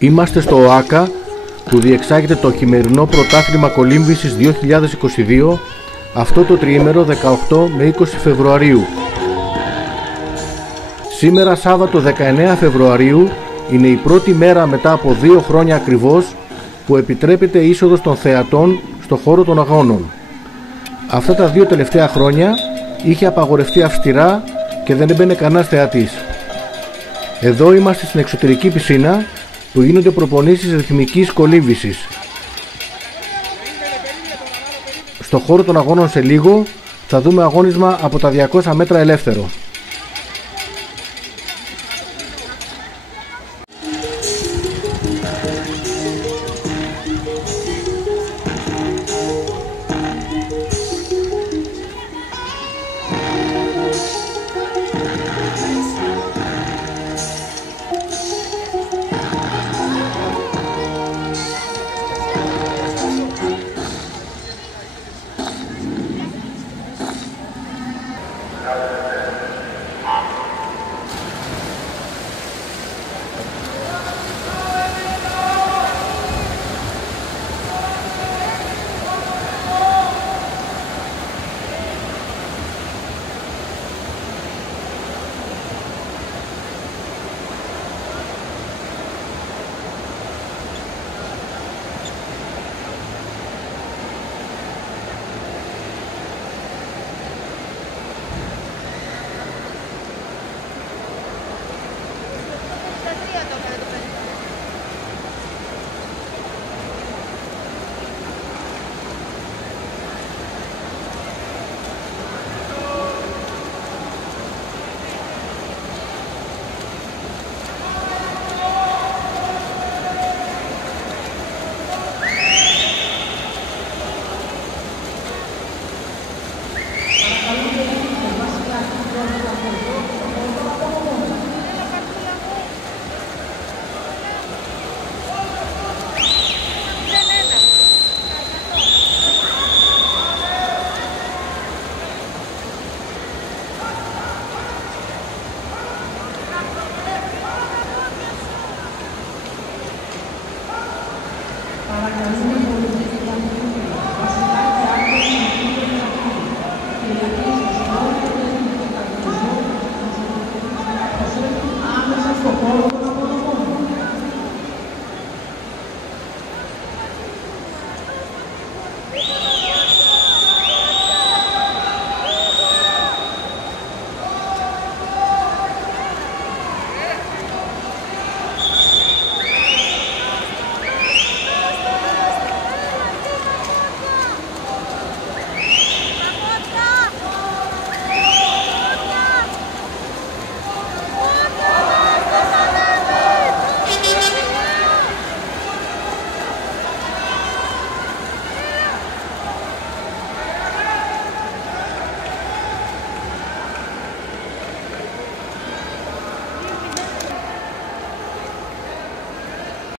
Είμαστε στο ΟΑΚΑ που διεξάγεται το χειμερινό πρωτάθλημα κολύμβησης 2022 αυτό το τριήμερο 18 με 20 Φεβρουαρίου. Σήμερα Σάββατο 19 Φεβρουαρίου είναι η πρώτη μέρα μετά από 2 χρόνια ακριβώς που επιτρέπεται η είσοδος των θεατών στο χώρο των αγώνων. Αυτά τα 2 τελευταία χρόνια είχε απαγορευτεί αυστηρά και δεν έμπαινε κανένας θεατής. Εδώ είμαστε στην εξωτερική πισίνα που γίνονται προπονήσεις ρυθμικής κολύμβησης. Στο χώρο των αγώνων σε λίγο θα δούμε αγώνισμα από τα 200 μέτρα ελεύθερο.